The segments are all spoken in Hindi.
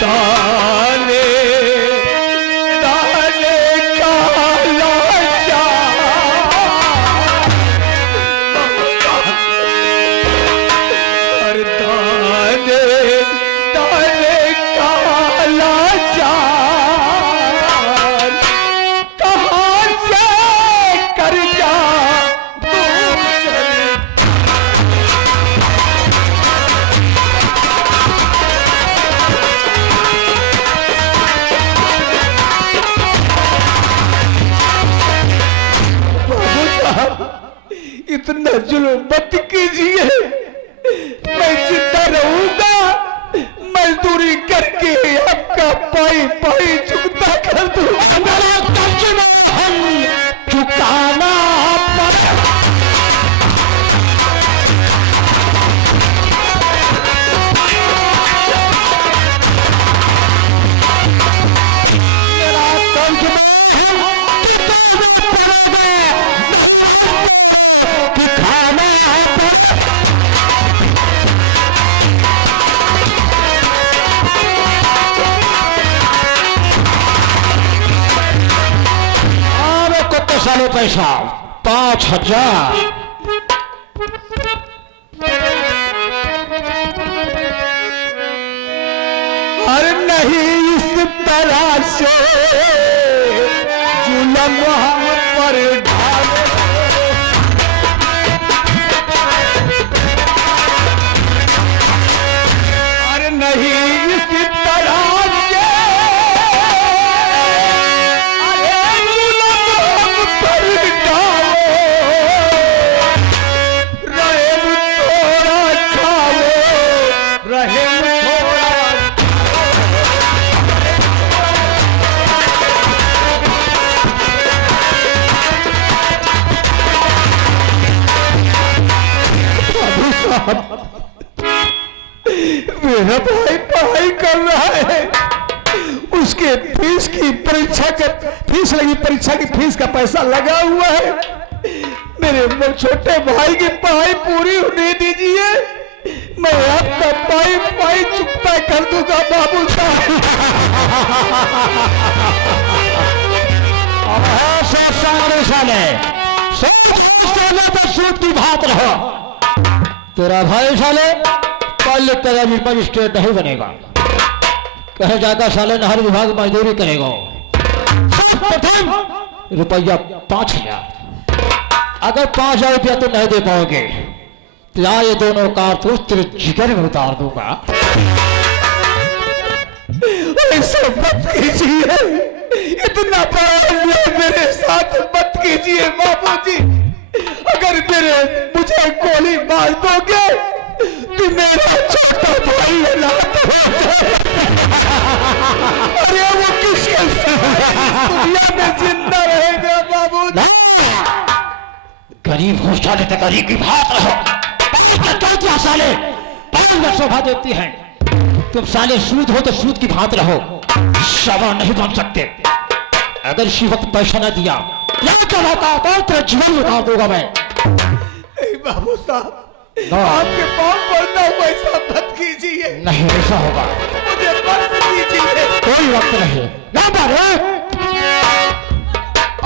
ताने ताने काला जा ताने ताने काला जा कहाँ से कर जा इतना जुल्म मत कीजिए, मैं जिंदा रहूंगा मजदूरी करके आपका पाई पाई चुकता कर दूंगा। हम चुकाना सालों पैसा 5,000। अरे नहीं इस तरह से जुल्म हम पर ढाले, अरे नहीं इस तरह से मेरा भाई पढ़ाई कर रहा है, उसके फीस की परीक्षा का फीस लगी, परीक्षा की फीस का पैसा लगा हुआ है। मेरे छोटे भाई की पढ़ाई पूरी होने दीजिए, मैं आपका पाई पाई चुकता कर दूंगा बाबू साहब। तो सूट की बात रहो, तेरा भाई साले कल तेरा मजिस्ट्रेट नहीं बनेगा, कहे जाता साले हर विभाग मजदूरी करेगा। रुपया 5,000, अगर 5,000 रुपया तो नहीं दे पाओगे तो ये दोनों कारतूस तेरे जिगर में उतार दूंगा। ऐसा मत कीजिए, इतना बड़ा मेरे साथ मत कीजिए बाबूजी। अगर मुझे गोली मार दोगे तो मेरा छोटा भाई अनाथ हो जाए। अरे वो किसके दुनिया में जिंदा रहेगा बाबू? गरीब हो साले तो गरीब की बात रहो, क्या साले 5 लाख शोभा देती है, तुम साले सूद हो तो सूद की बात रहो, सवा नहीं बन सकते। अगर इसी वक्त पैसा न दिया तो जीवन बता दूंगा मैं। बाबू साहब आपके पाँव पड़ता हूँ, ऐसा मत कीजिए। नहीं ऐसा होगा, मुझे बख्श दीजिए। कोई वक्त नहीं, ना मारे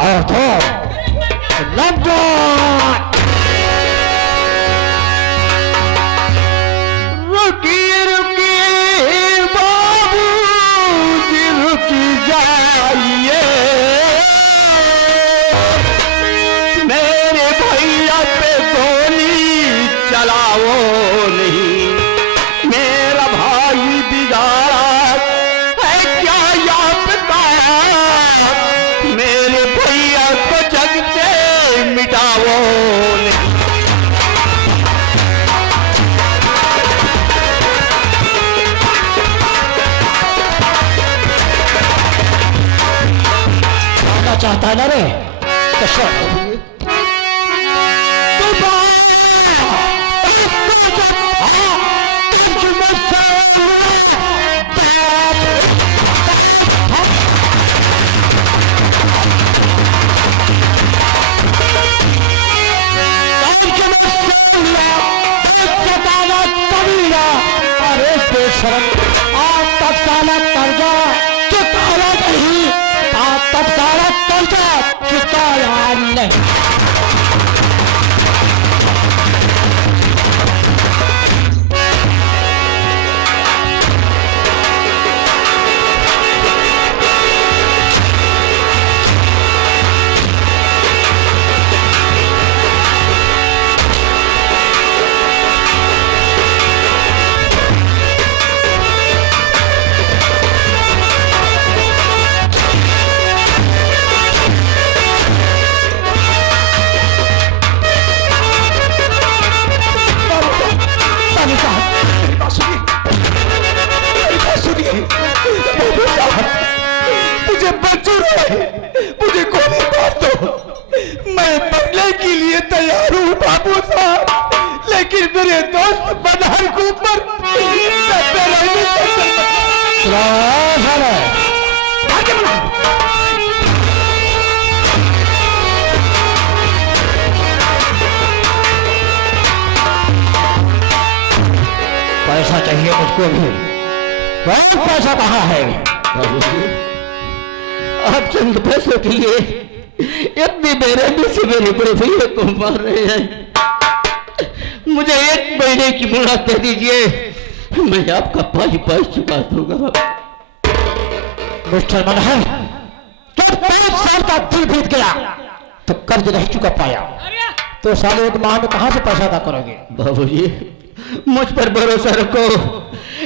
और तो रुकिए रुकिए बाबू जी रुकी जाइए, मेरे भैया पे गोली चलाओ नहीं, मेरा भाई बिगाड़ा है क्या आपका, मेरे भैया को जग से मिटाओ नहीं। चाहता है ना रे तो अरे बेशरम आज तक साला तैयार हूँ बाबू साहब, लेकिन मेरे दोस्त मनहर के ऊपर पैसा चाहिए मुझको भी। बहुत पैसा कहाँ है? आप चंद पैसों के लिए इतनी बेरहमी से मेरे बड़े भैया को मार रहे हैं। मुझे 1 महीने की मोहलत दे दीजिए, मैं आपका पाई पाई चुका दूंगा। मिस्टर मनहर, जब 5 साल का दिल बीत गया तो कर्ज नहीं चुका पाया, तो साले 1 माह में कहां से पैसा अदा करोगे? बाबूजी, मुझ पर भरोसा रखो,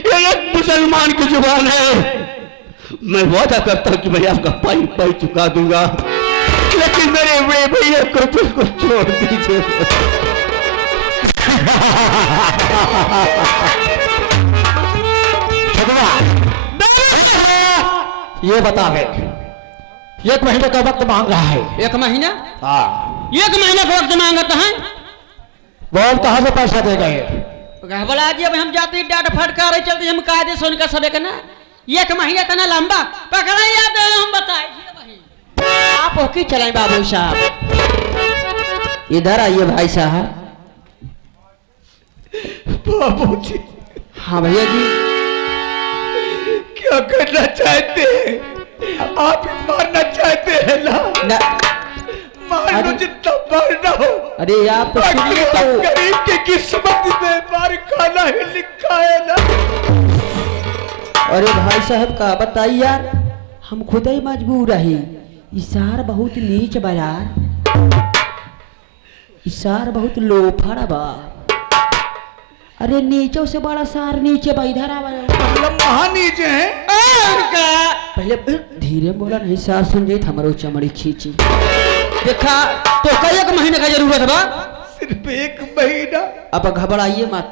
ये एक मुसलमान की जुबान है। मैं वादा करता हूं कि मैं आपका पाई पाई चुका दूंगा, लेकिन मेरे बड़े भैया को बिल्कुल छोड़ दीजिए। ये बता बे, 1 महीने का वक्त मांग रहा है। 1 महीना? हाँ। 1 महीने का वक्त मांगता है? बोल कहां से पैसा दे गए? बोला जी, अब हम जाते डाट फटका रहे चलते, हम कायदे से उनका सब ना 1 महीना का ना लंबा पकड़ा याद है, हम बताए आप ओके चलाए। बाबू साहब इधर आइए भाई साहब। बाबूजी, हाँ भैया जी, क्या करना चाहते हैं आप? ही मारना चाहते हैं ना? मार लो जितना मारना हो। अरे आप तो सुनिए तो। गरीब की किस्मत में मार खाना ही लिखा है ना। अरे भाई साहब का बताइए यार, हम खुद ही मजबूर रही। इशार बहुत नीच बाजार, इशार बहुत लोफड़ बा। अरे नीचों से बड़ा सार नीचे बा, इधर आ। वहां नीचे है पहले धीरे बोला, नहीं सार सुन जाए हमारो चमड़ी खींची। देखा तो कई 1 महीने का जरूरत बा? सिर्फ 1 महीना। अब घबराइए मत,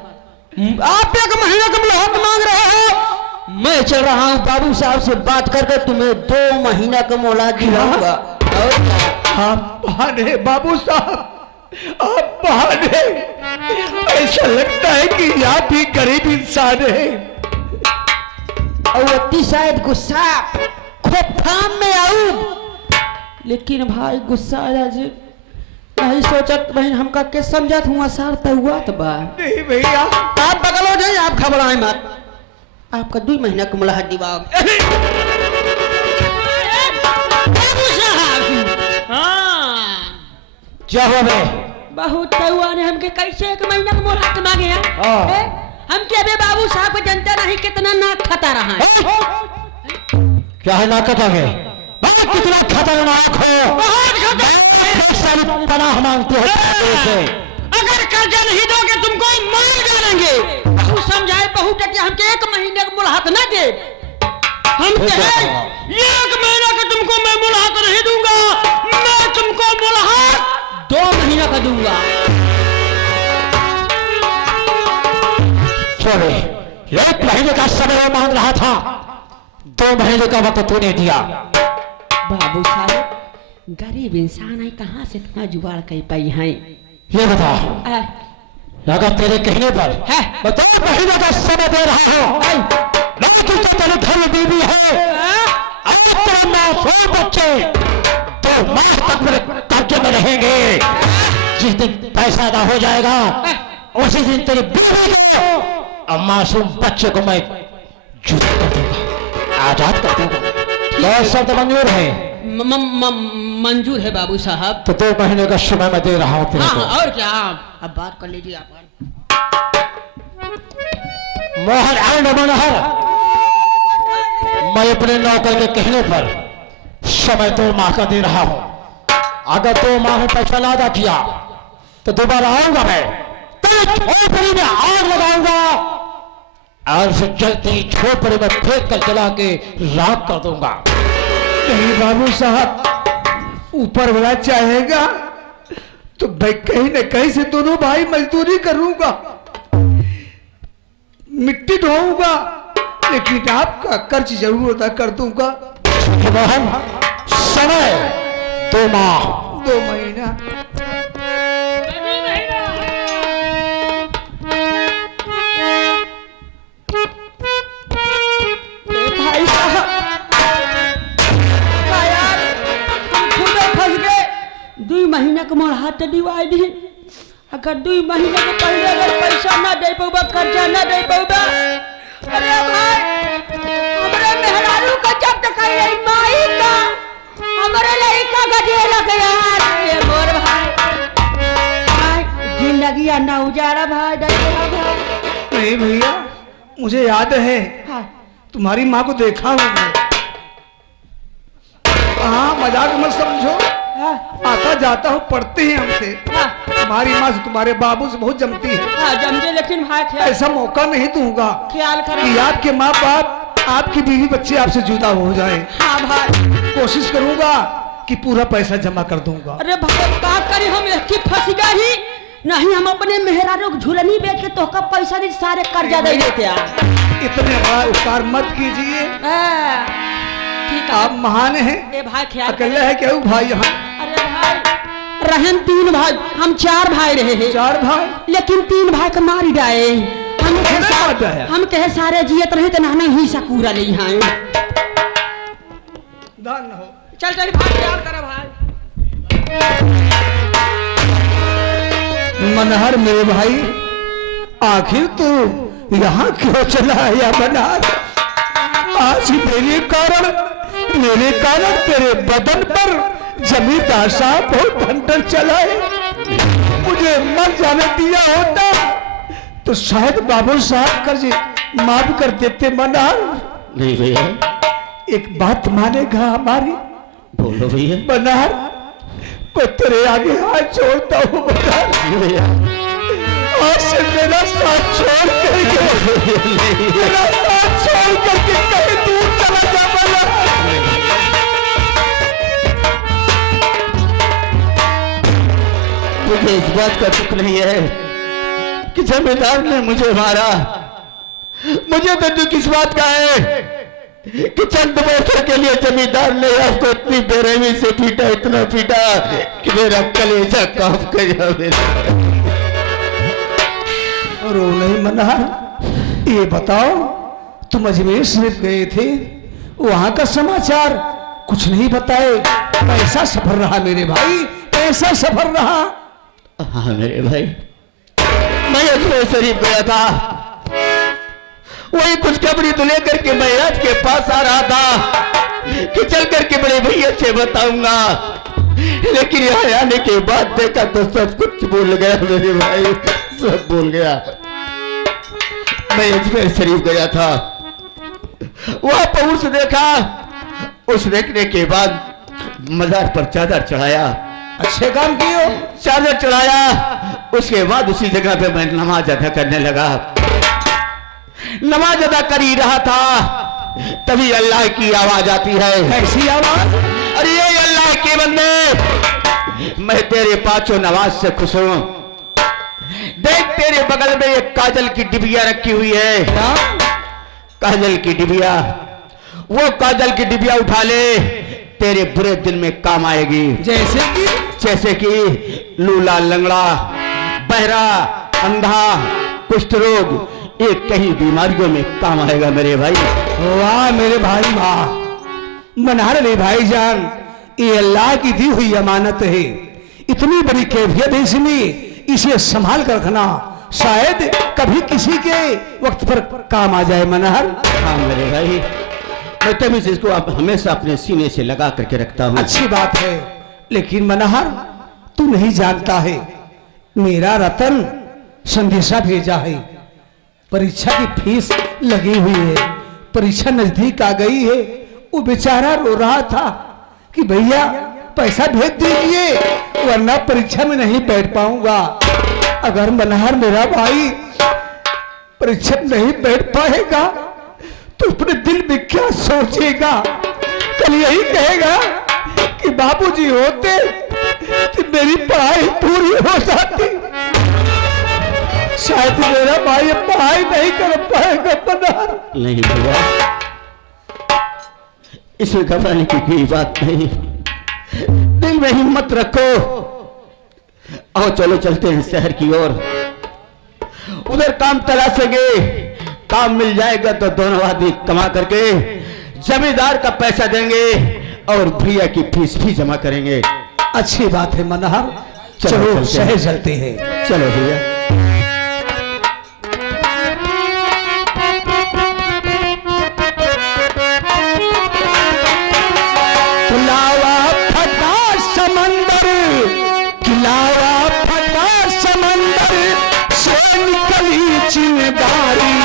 आप 1 महीने का मोहलत मांग रहे हो। मैं चल रहा हूँ बाबू साहब से बात करके तुम्हें 2 महीना का मोहलत दिलाऊंगा। आप बहाने बाबू साहब, आप बहाने। ऐसा लगता है कि आप भी गरीब इंसान है। और अति शायद गुस्सा खोफाम में आऊं, लेकिन भाई गुस्सा आज नहीं सोचत बहन, हमका के समझत हुआ सार तो हुआ तो बा। नहीं भैया, आप बगल हो जाए, आप घबराए मत। आपका 2 महीना का मोहलत दिवाओ। क्या हुआ बे? बहुत हुआ ने हमके कैसे 1 महीना का मोहलत मांगे हैं? हम के अबे बाबू साहब को जनता नहीं कितना नाक खाता रहा है। क्या है नाक खाता है? कितना खतरनाक हो, बहुत पनाह मांगते हो। अगर कर्जा नहीं दोगे तुमको मार डालेंगे। बहु समझाए बहु टके हमके 1 महीने का मोहलत न दे। हम कहे 1 महीना का तुमको मैं मोहलत नहीं दूंगा, मैं तुमको मोहलत 2 महीना का दूंगा। छोड़े, 1 महीने का समय मांग रहा था, 2 महीने का वक्त तूने दिया। बाबू साहब गरीब इंसान है, कहाँ से इतना जुगाड़ कर पाई है? ये बता, अगर तेरे कहने पर है मैं 2 महीने का समय दे रहा हूँ, मैं तुझे तेरे घर में बीवी है, अब तेरे मासूम बच्चे 2 माह तक मेरे कब्जे में रहेंगे। जिस दिन पैसा अदा हो जाएगा उसी दिन तेरी बीवी को और मासूम बच्चे को मैं जुदा कर दूंगा, आजाद कर दूंगा। बहुत शब्द मंजूर है? मंजूर है बाबू साहब। तो 2 महीने का समय मैं दे रहा हूँ तेरे को। और क्या, अब बात कर लीजिए आप। मोहर एंड मनोहर, मैं अपने नौकर के कहने पर समय 2 माह का दे रहा हूँ। अगर 2 माह में पैसा ना अदा किया तो दोबारा आऊंगा, मैं तेरी झोपड़ी में आग लगाऊंगा और उसे जलती झोपड़ी में फेंक कर जला के राख कर दूंगा। नहीं बाबू साहब, ऊपर वाला चाहेगा तो भाई कहीं न कहीं से दोनों भाई मजदूरी करूंगा, मिट्टी ढोऊंगा, लेकिन आपका कर्ज जरूर अदा कर दूंगा। मोहन, समय 2 माह। 2 महीना। महीना के मोर हाथ दिवाई दी अगर 2 महीने के पहले अगर पैसा ना दे पौबा कर्जा ना दे पौबा अरे भाई हमरे मेहरारू का जब्त कर रही माई का हमरे लड़का का जेल गया ये मोर भाई जिंदगी ना उजाड़ा भाई डरेगा भाई नहीं भैया, मुझे याद है तुम्हारी माँ को देखा हूँ मैं। हाँ, मजाक मत समझो, आता जाता हूँ, पढ़ते हैं हमसे। तुम्हारी माँ से तुम्हारे बाबू से बहुत जमती है। जमते, लेकिन भाई ऐसा मौका नहीं दूंगा ख्याल कि आपके माँ बाप, आपकी बीवी बच्चे आपसे जुदा हो जाए। हाँ भाई, कोशिश करूंगा कि पूरा पैसा जमा कर दूंगा। अरे भाई क्या करी, हम एक फंस गए ही नहीं, हम अपने मेहरारू को झुलनी बेच के तो का पैसा दी सारे कर्जा दे देते हैं। इतने बड़ा उपकार मत कीजिए, ठीक है, आप महान हैं। ए भाई ख्याल अकेले है क्या भाई यहाँ? अरे भाई रहन 3 भाई, हम 4 भाई रहे हैं। 4 भाई, लेकिन 3 भाई को मारी डाए। हम कहे सारे जियत रहे तो ना ही सकूरा नहीं है। दान हो। चल चल भाई, यार करे भाई। मनहर मेरे भाई, आखिर तू यहाँ क्यों चला आया बनार? आज मेरे कारण तेरे बदन पर जमींदार साहब बहुत भंडर चलाए। मुझे मर जाने दिया होता तो शायद बाबू साहब कर्ज माफ कर देते। मनहर नहीं भैया, एक बात मानेगा हमारी? बोलो भैया। मनहर, मैं तेरे आगे हाथ जोड़ता हूँ भैया, आज से मेरा साथ छोड़ करके कहीं दूर चला जा। मुझे इस बात का दुख नहीं है कि जमींदार ने मुझे मारा, मुझे तो दुख इस बात का है कि चंद पैसों के लिए जमींदार ने आपको इतनी बेरहमी से पीटा, इतना पीटा कि मेरा कलेजा कांप गया। रो नहीं मनहर, ये बताओ तुम अजमेर शरीफ गए थे, वहां का समाचार कुछ नहीं बताए। कैसा सफर रहा मेरे भाई, कैसा सफर रहा? हाँ मेरे भाई, मैं अजमेर शरीफ गया था, वही कुछ खबरी तो लेकर के मैं आज के पास आ रहा था कि चल करके बड़े भैया से बताऊंगा, लेकिन यहाँ आने के बाद देखा तो सब कुछ भूल गया मेरे भाई, सब भूल गया। मैं अजमेर शरीफ गया था, वहां पर उर्स देखा, उस देखने के बाद मजार पर चादर चढ़ाया। अच्छे काम किए, चादर चढ़ाया, उसके बाद उसी जगह पे मैं नमाज अदा करने लगा। नमाज अदा कर ही रहा था, तभी अल्लाह की आवाज आती है। कैसी आवाज? अरे ये अल्लाह के बंदे, मैं तेरे 5 नमाज से खुश हूं। देख तेरे बगल में एक काजल की डिबिया रखी हुई है। काजल की डिबिया, वो काजल की डिबिया उठा ले, तेरे बुरे दिन में काम आएगी। जैसे कि लूला, लंगड़ा, बहरा, अंधा, कुष्ठ रोग, ये कई बीमारियों में काम आएगा मेरे भाई। वाह मेरे भाई वाह, मनहर मेरे भाईजान, ये अल्लाह की दी हुई अमानत है। इतनी बड़ी कैफियत है इसमें, इसे संभाल कर रखना, शायद कभी किसी के वक्त पर काम आ जाए। मनहर, हाँ मेरे भाई, मैं तभी से इसको हमेशा अपने सीने से लगा करके रखता हूँ। अच्छी बात है, लेकिन मनहर तू नहीं जानता है, मेरा रतन संदेशा भेजा है। परीक्षा की फीस लगी हुई है, परीक्षा नजदीक आ गई है। वो बेचारा रो रहा था कि भैया पैसा भेज दीजिए, वरना परीक्षा में नहीं बैठ पाऊंगा। अगर मनहर मेरा भाई परीक्षा में नहीं बैठ पाएगा तो अपने दिल में क्या सोचेगा? कल यही कहेगा कि बाबूजी होते तो मेरी पढ़ाई पूरी हो जाती। शायद मेरा भाई पढ़ाई नहीं कर पाएगा। मनहर नहीं भैया, इसमें घबराने की कोई बात नहीं, दिल में हिम्मत रखो। आओ चलो चलते हैं शहर की ओर, उधर काम तलाशेंगे, काम मिल जाएगा तो दोनों आदमी कमा करके जमींदार का पैसा देंगे और भैया की फीस भी जमा करेंगे। अच्छी बात है मनहर, चलो, चलो चलते शहर हैं। चलते हैं। चलो भैया। किलावा फटा समंदर, किलावा फटा समंदर से निकली चिंगारी,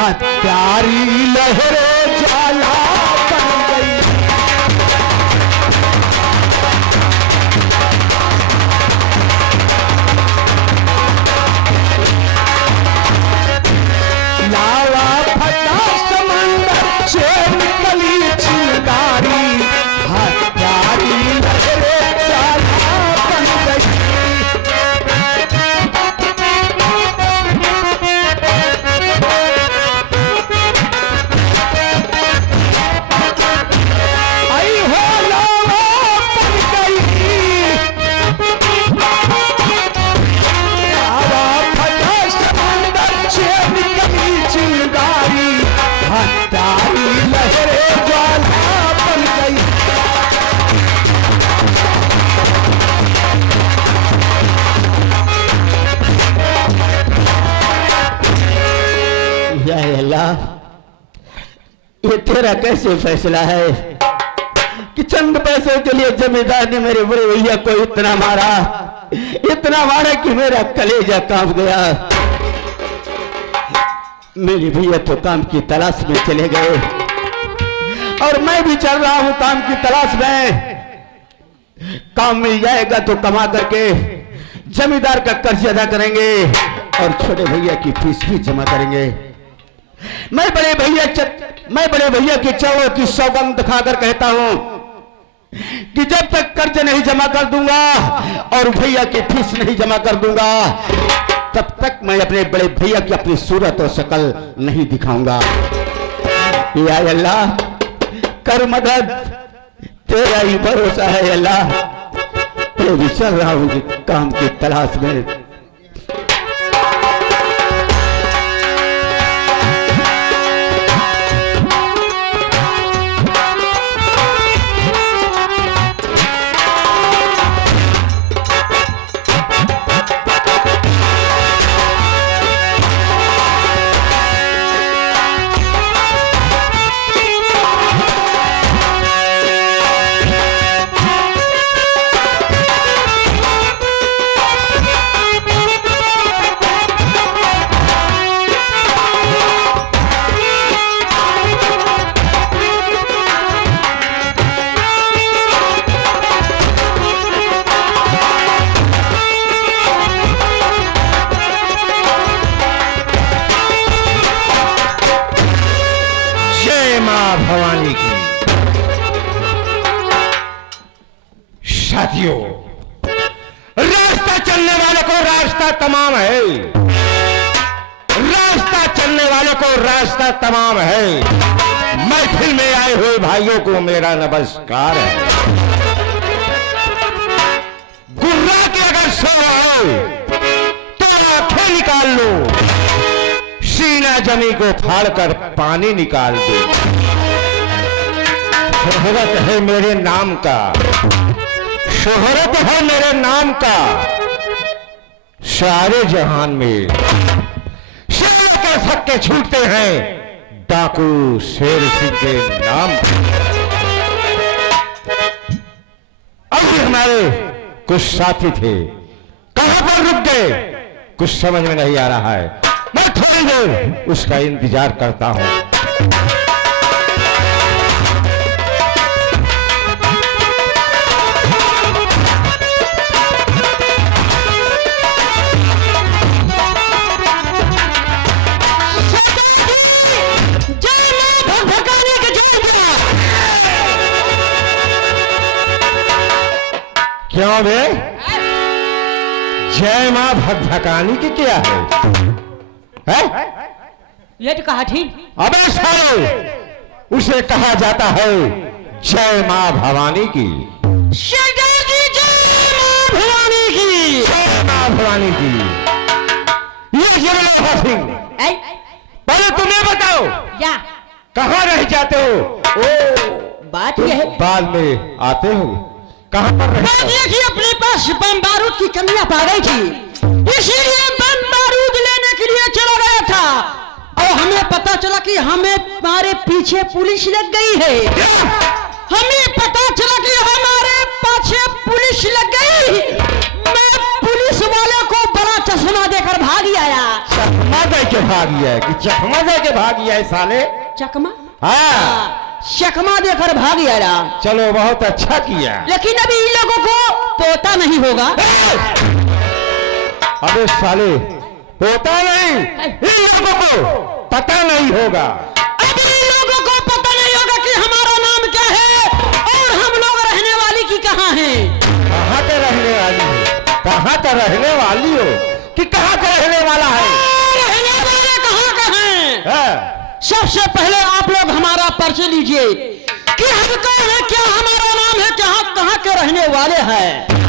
हत्यारी लहरे ज्वाला बन गई। लावा फटा समंदर से निकली चिंगारी, हत्यारी लहरे ज्वाला बन गई। आई हो लावा बन गई, लावा फटा समंदर से निकली चिंगारी, हत्यारी लहरे ज्वाला बन गई। या अल्लाह, ये तेरा कैसे फैसला है कि चंद पैसों के लिए जमींदार ने मेरे बड़े भैया को इतना मारा कि मेरा कलेजा कांप गया। मेरे भैया तो काम की तलाश में चले गए और मैं भी चल रहा हूं काम की तलाश में। काम मिल जाएगा तो कमा करके जमींदार का कर्ज अदा करेंगे और छोटे भैया की फीस भी जमा करेंगे। मैं बड़े भैया के चरणों की सौगंध खाकर कहता हूं कि जब तक कर्ज नहीं जमा कर दूंगा और भैया की फीस नहीं जमा कर दूंगा, तब तक मैं अपने बड़े भैया की अपनी सूरत और शक्ल नहीं दिखाऊंगा। या अल्लाह, कर मदद, तेरा ही भरोसा है अल्लाह। मैं भी चल रहा हूं काम की तलाश में। भवानी की। साथियों, रास्ता चलने वालों को रास्ता तमाम है, रास्ता चलने वालों को रास्ता तमाम है। महफिल में आए हुए भाइयों को मेरा नमस्कार है। गुर्रा के अगर सो रहे तो आंखें निकाल लो, सीना जमी को फाड़कर पानी निकाल दो। शोहरत है मेरे नाम का, शोहरत है मेरे नाम का, सारे जहान में शेर के छक्के छूटते हैं डाकू शेर सिंह के नाम। अभी हमारे कुछ साथी थे, कहां पर रुक गए कुछ समझ में नहीं आ रहा है। मैं थोड़ी देर उसका इंतजार करता हूं। क्यों बे? जय मां भगभकानी की क्या है? ये तो कहा थी। अबे साले, उसे कहा जाता है जय मां भवानी की। भवानी की, जय मां भवानी की। ये गिरला सिंह, पहले तुम्हें बताओ या कहाँ रह जाते हो? बात यह है, बाद में आते हो। कहाँ पर रहते हो? बोलिए कि अपने पास बम बारूद की कमियां पा गई थी, इसीलिए बम बारूद लेने के लिए चला गया था और हमें पता चला कि हमारे पीछे पुलिस लग गई है। हमें पता चला कि हमारे पीछे पुलिस लग गई। मैं पुलिस वाले को बड़ा चश्मा देकर भाग आया। चकमा दे के भागी है कि चकमा दे के भागी है साले? चकमा? हाँ चकमा देकर भाग आया। चलो बहुत अच्छा किया। लेकिन अभी इन लोगों को पोता नहीं होगा। अबे साले होता नहीं, इन लोगों को पता नहीं होगा। अब इन लोगों को पता नहीं होगा कि हमारा नाम क्या है और हम लोग रहने वाली की कहाँ हैं। कहाँ के रहने वाली हो? कहाँ का रहने वाली हो कि कहाँ का रहने वाला है? रहने वाले कहाँ का हैं? हाँ? सबसे पहले आप लोग हमारा परिचय लीजिए कि हम कौन है, क्या हमारा नाम है, कहाँ कहाँ के रहने वाले हैं।